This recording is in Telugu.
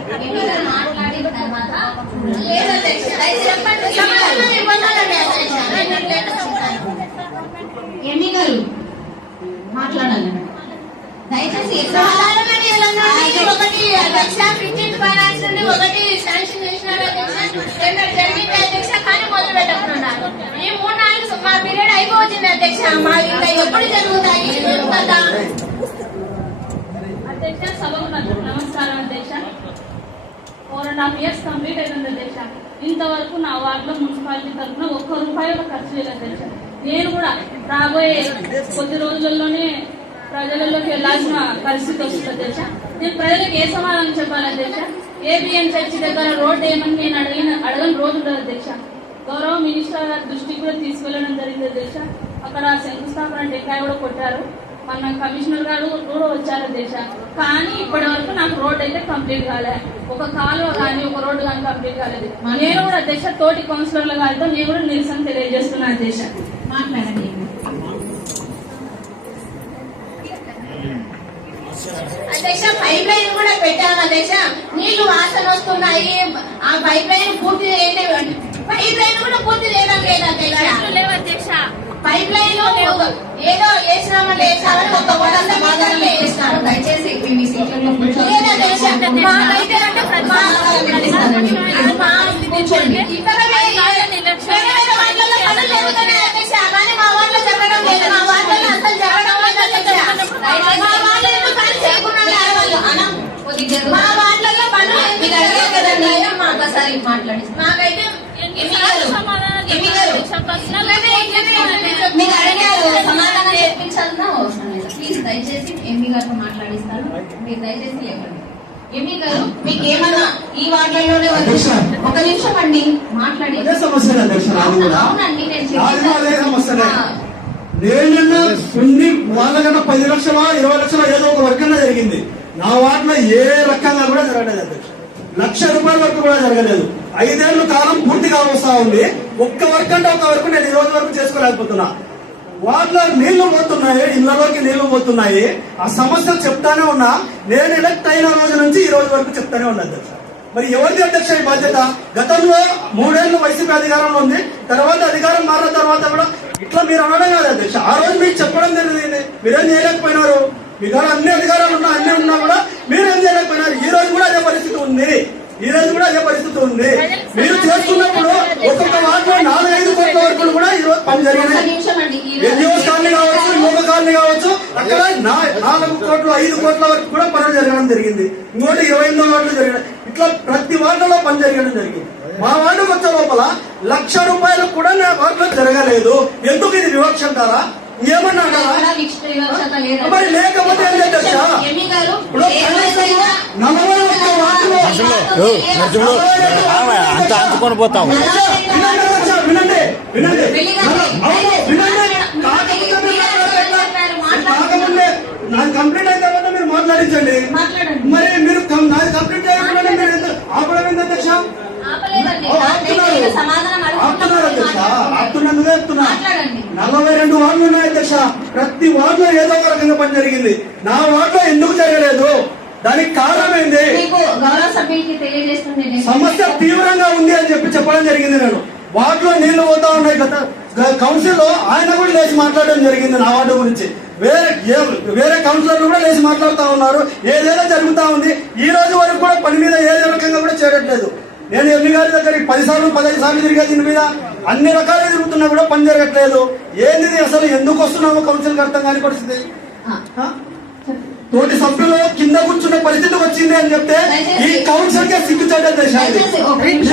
ఎంపీ మాట్లాడిన తర్వాత లేదు అధ్యక్ష. గారు మాట్లాడాలి. దయచేసి ఒకటి అధ్యక్ష ఫిఫ్టీన్ ఫైనాన్స్ నుండి ఒకటి శాంక్షన్ చేసినారు టెండర్ జరిగింది అధ్యక్ష కానీ మొదలు పెట్టకున్నారు ఈ మూడు నాలుగు మా పీరియడ్ అయిపోతుంది అధ్యక్ష మా ఇంకా ఎప్పుడు జరుగుతాయి కదా అధ్యక్ష సభకు నమస్కారం అధ్యక్ష. ఫోర్ ఇయర్స్ కంప్లీట్ అయిపోయింది అధ్యక్ష ఇంతవరకు నా వార్డులో మున్సిపాలిటీ తరఫున ఒక్క రూపాయి ఒక ఖర్చు చేయలేదు అధ్యక్ష నేను కూడా రాబోయే కొద్ది రోజులలోనే ప్రజలలోకి వెళ్ళాల్సిన పరిస్థితి వస్తుంది అధ్యక్ష నేను ప్రజలకు ఏ సమాధానం చెప్పాలి అధ్యక్ష ఏబిఎం చర్చి దగ్గర రోడ్ ఏమని నేను అడిగిన అడగని రోజు ఉండదు అధ్యక్ష గౌరవ మినిస్టర్ గారి దృష్టికి కూడా తీసుకెళ్ళడం జరిగింది అధ్యక్ష అక్కడ శంకుస్థాపన టెంకాయ కూడా కొట్టారు. మన కమిషనర్ గారు కూడా వచ్చారు అధ్యక్ష. కానీ ఇప్పటి వరకు నాకు రోడ్ అయితే కంప్లీట్ కాలే. ఒక కాలువ కానీ ఒక రోడ్డు కానీ కంప్లీట్ కాలేదు. నేను కూడా అధ్యక్ష తోటి కౌన్సిలర్ల గారితో నేను కూడా నిరసన తెలియజేస్తున్నాను అధ్యక్ష. మాట్లాడండి. అధ్యక్ష పైప్ లైన్ కూడా పెట్టాము అధ్యక్ష. నీళ్ళు వాసన వస్తున్నాయి. ఆ పైప్ లైన్ పూర్తి పైప్ లైన్ కూడా పూర్తి చేయడం లేదు అధ్యక్ష పైప్ లైన్ ఏదో వేసినామని వేసామని ఒక వడంతా మాత్రం వేసినారు దయచేసి మీ సీట్లలో కూర్చోండి. లేదు. అధ్యక్ష మాకైతే మా వాటిలో అసలు జరగడం లేదు అధ్యక్ష మా వాటిలో ఎందుకు పని చేయకుండా లేవాలి? అనం. కొద్దిగా జరుగు. మా వాటిలో పనులు ఎందుకు మీరు అడిగారు జరగడం కదండి లేదు? అమ్మా, ఒకసారి మాట్లాడి మాకైతే ఎమ్మి గారు ఎమ్మి గారు ఇట్లనే ఇట్లనే అధ్యక్ష. మీరు అడిగారు సమాధానం చెప్పించాలన్నా అవసరం లేదు ప్లీజ్ దయచేసి ఎంపీ గారితో మాట్లాడిస్తాను మీరు దయచేసి లేవండి ఎంపీ గారు మీకు ఏమన్నా ఈ వార్డులలోనే. ఒక నిమిషం అండి మాట్లాడి. అవునండి నేను కొన్ని వాళ్ళకన్నా పది లక్షల ఇరవై లక్షల ఏదో ఒక వర్గంగా జరిగింది. నా వాటిలో ఏ రకంగా కూడా జరగలేదు అధ్యక్ష. లక్ష రూపాయల వరకు కూడా జరగలేదు. ఐదేళ్ళ కాలం పూర్తిగా వస్తా ఉంది. ఒక్క వర్క్ అంటే ఒక వర్క్ నేను ఈ రోజు వరకు చేసుకోలేకపోతున్నా. వాళ్ళ నీళ్ళు పోతున్నాయి ఇళ్ళలోకి నీళ్ళు పోతున్నాయి. ఆ సమస్యలు చెప్తానే ఉన్నా. నేను ఎలక్ట్ అయిన రోజు నుంచి ఈ రోజు వరకు చెప్తానే ఉన్నా అధ్యక్ష. మరి ఎవరిది అధ్యక్ష ఈ బాధ్యత? గతంలో మూడేళ్ళు వైసీపీ అధికారంలో ఉంది. తర్వాత అధికారం మారిన తర్వాత కూడా ఇట్లా మీరు అనడం కాదు అధ్యక్ష. ఆ రోజు మీకు చెప్పడం జరిగింది మీరేం చేయలేకపోయినారు? మీ దగ్గర అన్ని అధికారాలు ఉన్నా అన్ని ఉన్నా కూడా మీరేం చేయలేకపోయినారు? ఈ రోజు కూడా అదే పరిస్థితి ఉంది. ఈ రోజు కూడా అదే పరిస్థితి ఉంది. మీరు చేస్తున్నప్పుడు ఒక్కొక్క వాటిలో నాలుగైదు కోట్ల వరకు కూడా ఈ రోజు పని ఒక జరిగినాయి నిమిషం అండి. ఈ రోజు- ఎన్జిఓ కాలనీ కావచ్చు యువక కాలనీ కావచ్చు అక్కడ నా- నాలుగు కోట్లు ఐదు కోట్ల వరకు కూడా పనులు జరగడం జరిగింది. ఇంకోటి ఇరవై ఎనిమిదో వార్డులు జరిగినాయి. ఇట్లా ప్రతి వార్డులో పని జరగడం జరిగింది. మా వార్డుకు వచ్చే లోపల లక్ష రూపాయలు కూడా నా వార్డులో జరగలేదు. ఎందుకు ఇది వివక్ష అంటారా? ఏమన్నా. మరి లేకపోతే ఏం ఇప్పుడు నలభై ఒక్క వార్డులో అంత అంచుకొని పోతాం వినండి. అవును వినండి. కాకముందే నాది కంప్లీట్ అయిన తర్వాత మీరు మాట్లాడించండి. మరి మీరు నాది కంప్లీట్ చేయకుండా మీరు ఆపడం ఏంటి అధ్యక్ష? ఆపుతున్నారు. అధ్యక్ష. ఆపుతున్నందుకే చెప్తున్నా. మాట్లాడండి. నలభై రెండు వార్డులు ఉన్నాయి అధ్యక్ష. ప్రతి వార్డులో ఏదో ఒక రకంగా పని జరిగింది. నా వార్డులో ఎందుకు జరగలేదు? దానికి కారణం ఏంది. సమస్య తీవ్రంగా ఉంది అని చెప్పి చెప్పడం జరిగింది నేను. వార్డులో నీళ్ళు పోతా ఉన్నాయి గత కౌన్సిల్లో ఆయన కూడా లేచి మాట్లాడడం జరిగింది నా వార్డు గురించి. వేరే వేరే కౌన్సిలర్లు కూడా లేచి మాట్లాడుతా ఉన్నారు. ఏదేదో జరుగుతా ఉంది. ఈ రోజు వరకు కూడా పని మీద ఏ రకంగా కూడా చేయట్లేదు నేను ఎమ్మి గారి దగ్గరికి పది సార్లు పదహైదు సార్లు తిరిగా దీని మీద అన్ని రకాలు తిరుగుతున్నా కూడా పని జరగట్లేదు. ఏంది అసలు? ఎందుకు వస్తున్నామో కౌన్సిల్ అర్థం కాని పరిస్థితి? తోటి సభ్యులు కింద కూర్చున్న పరిస్థితి వచ్చింది అని చెప్తే ఈ కౌన్సిల్ కే సిగ్గుచాటే నిమిషం.